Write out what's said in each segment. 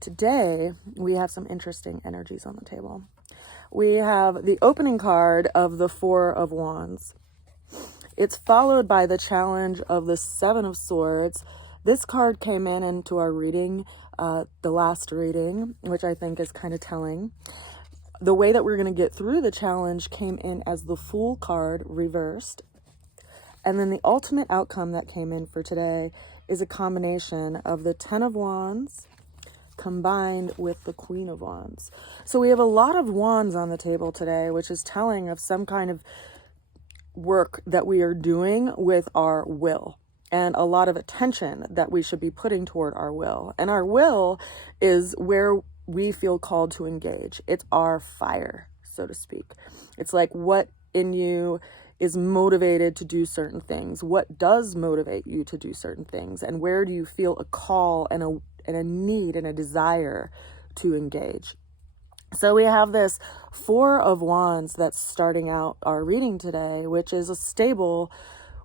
Today, we have some interesting energies on the table. We have the opening card of the Four of Wands. It's followed by the challenge of the Seven of Swords. This card came into our reading, the last reading, which I think is kind of telling. The way that we're going to get through the challenge came in as the Fool card reversed. And then the ultimate outcome that came in for today is a combination of the Ten of Wands combined with the Queen of Wands. So we have a lot of wands on the table today, which is telling of some kind of work that we are doing with our will and a lot of attention that we should be putting toward our will. And our will is where we feel called to engage. It's our fire, so to speak. It's like what in you is motivated to do certain things. What does motivate you to do certain things? And where do you feel a call and a need and a desire to engage? So we have this Four of Wands that's starting out our reading today, which is a stable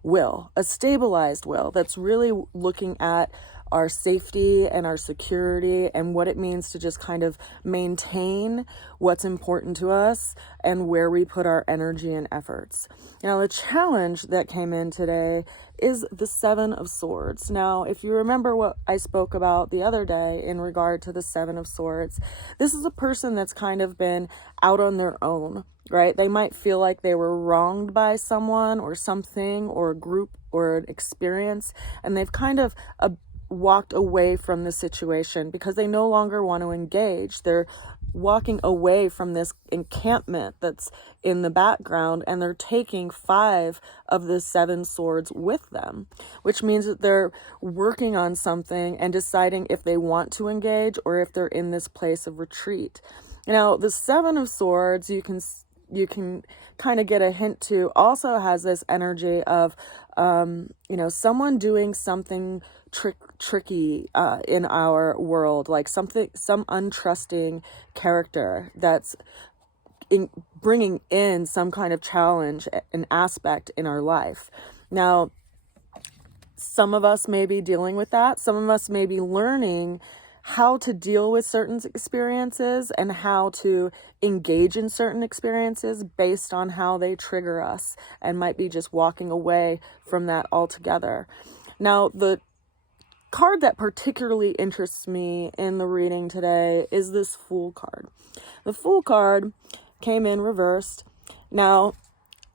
will, a stabilized will that's really looking at our safety and our security and what it means to just kind of maintain what's important to us and where we put our energy and efforts. Now, the challenge that came in today is the Seven of Swords. Now, if you remember what I spoke about the other day in regard to the Seven of Swords, this is a person that's kind of been out on their own, right? They might feel like they were wronged by someone or something or a group or an experience, and they've kind of walked away from the situation because they no longer want to engage. They're walking away from this encampment that's in the background, and they're taking 5 of the 7 swords with them, which means that they're working on something and deciding if they want to engage or if they're in this place of retreat. Now, the 7 of Swords, you can kind of get a hint to, also has this energy of, someone doing something tricky in our world, like some untrusting character that's bringing in some kind of challenge, an aspect in our life. Now, some of us may be dealing with that. Some of us may be learning how to deal with certain experiences and how to engage in certain experiences based on how they trigger us, and might be just walking away from that altogether. Now, the card that particularly interests me in the reading today is this Fool card. The Fool card came in reversed. Now,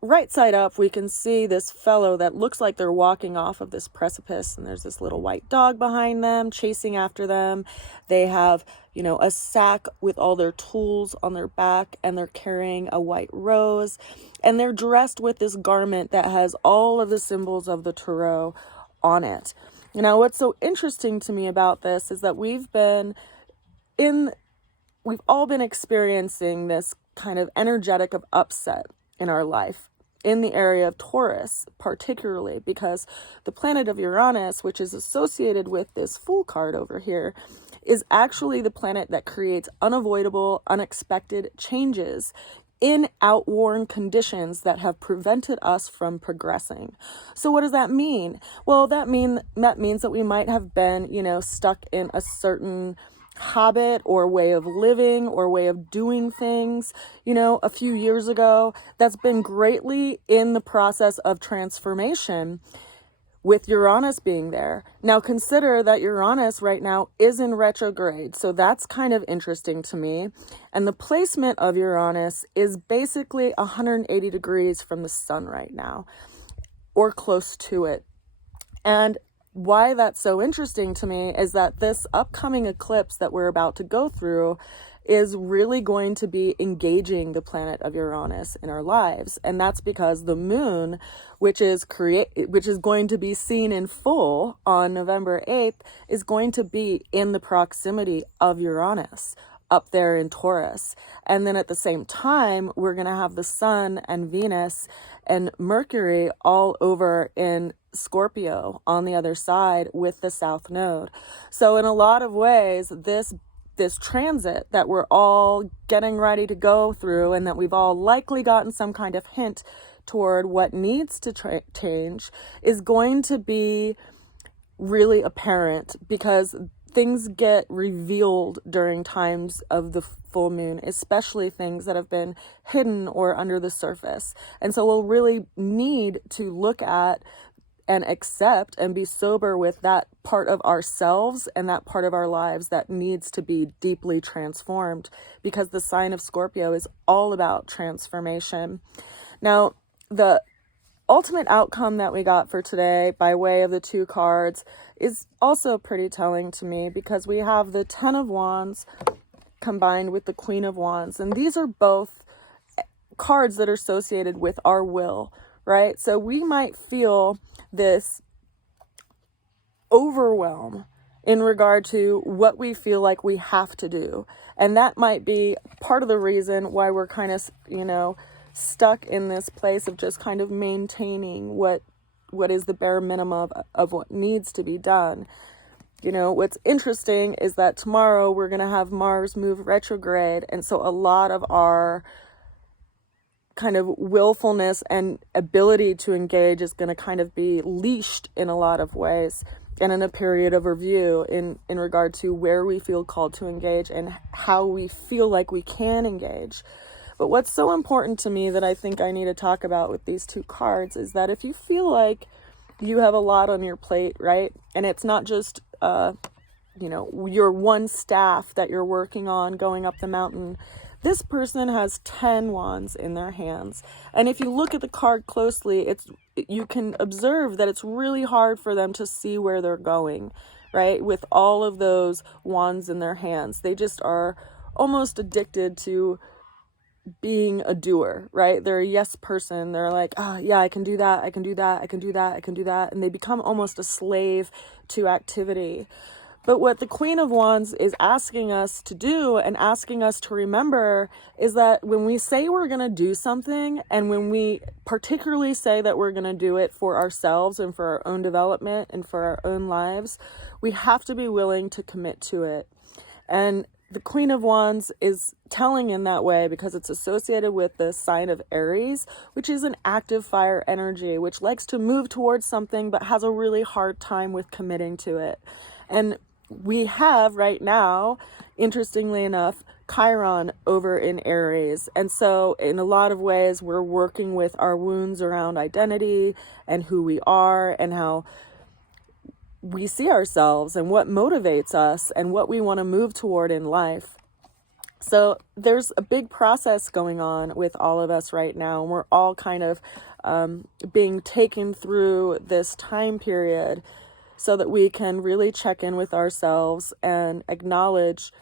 right side up, we can see this fellow that looks like they're walking off of this precipice, and there's this little white dog behind them chasing after them. They have, a sack with all their tools on their back, and they're carrying a white rose, and they're dressed with this garment that has all of the symbols of the tarot on it. Now, what's so interesting to me about this is that we've all been experiencing this kind of energetic of upset in our life, in the area of Taurus, particularly because the planet of Uranus, which is associated with this Fool card over here, is actually the planet that creates unavoidable, unexpected changes in outworn conditions that have prevented us from progressing. So what does that mean? Well, that means that we might have been, stuck in a certain habit or way of living or way of doing things, a few years ago, that's been greatly in the process of transformation with Uranus being there. Now, consider that Uranus right now is in retrograde, so that's kind of interesting to me. And the placement of Uranus is basically 180 degrees from the sun right now, or close to it. And why that's so interesting to me is that this upcoming eclipse that we're about to go through is really going to be engaging the planet of Uranus in our lives. And that's because the moon, which is going to be seen in full on November 8th, is going to be in the proximity of Uranus up there in Taurus. And then at the same time, we're going to have the sun and Venus and Mercury all over in Scorpio on the other side with the South Node. So in a lot of ways, this transit that we're all getting ready to go through, and that we've all likely gotten some kind of hint toward what needs to change, is going to be really apparent, because things get revealed during times of the full moon, especially things that have been hidden or under the surface. And so we'll really need to look at and accept and be sober with that part of ourselves and that part of our lives that needs to be deeply transformed, because the sign of Scorpio is all about transformation. Now, the ultimate outcome that we got for today by way of the 2 cards is also pretty telling to me, because we have the 10 of Wands combined with the Queen of Wands. And these are both cards that are associated with our will, right? So we might feel this overwhelm in regard to what we feel like we have to do. And that might be part of the reason why we're kind of, stuck in this place of just kind of maintaining what is the bare minimum of what needs to be done. What's interesting is that tomorrow we're going to have Mars move retrograde. And so a lot of our kind of willfulness and ability to engage is going to kind of be leashed in a lot of ways, and in a period of review in regard to where we feel called to engage and how we feel like we can engage. But what's so important to me that I think I need to talk about with these 2 cards is that if you feel like you have a lot on your plate, right? And it's not just, your one staff that you're working on going up the mountain. This person has 10 wands in their hands. And if you look at the card closely, you can observe that it's really hard for them to see where they're going, right? With all of those wands in their hands. They just are almost addicted to being a doer, right? They're a yes person. They're like, yeah, I can do that. I can do that. I can do that. I can do that. And they become almost a slave to activity. But what the Queen of Wands is asking us to do and asking us to remember is that when we say we're going to do something, and when we particularly say that we're going to do it for ourselves and for our own development and for our own lives, we have to be willing to commit to it. And the Queen of Wands is telling in that way because it's associated with the sign of Aries, which is an active fire energy, which likes to move towards something but has a really hard time with committing to it. And we have right now, interestingly enough, Chiron over in Aries. And so in a lot of ways, we're working with our wounds around identity and who we are and how we see ourselves and what motivates us and what we want to move toward in life. So there's a big process going on with all of us right now. And we're all kind of being taken through this time period so that we can really check in with ourselves and acknowledge,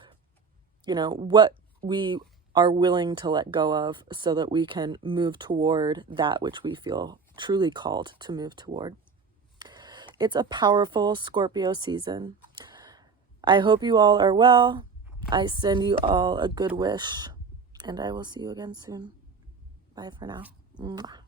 what we are willing to let go of so that we can move toward that which we feel truly called to move toward. It's a powerful Scorpio season. I hope you all are well. I send you all a good wish, and I will see you again soon. Bye for now. Mwah.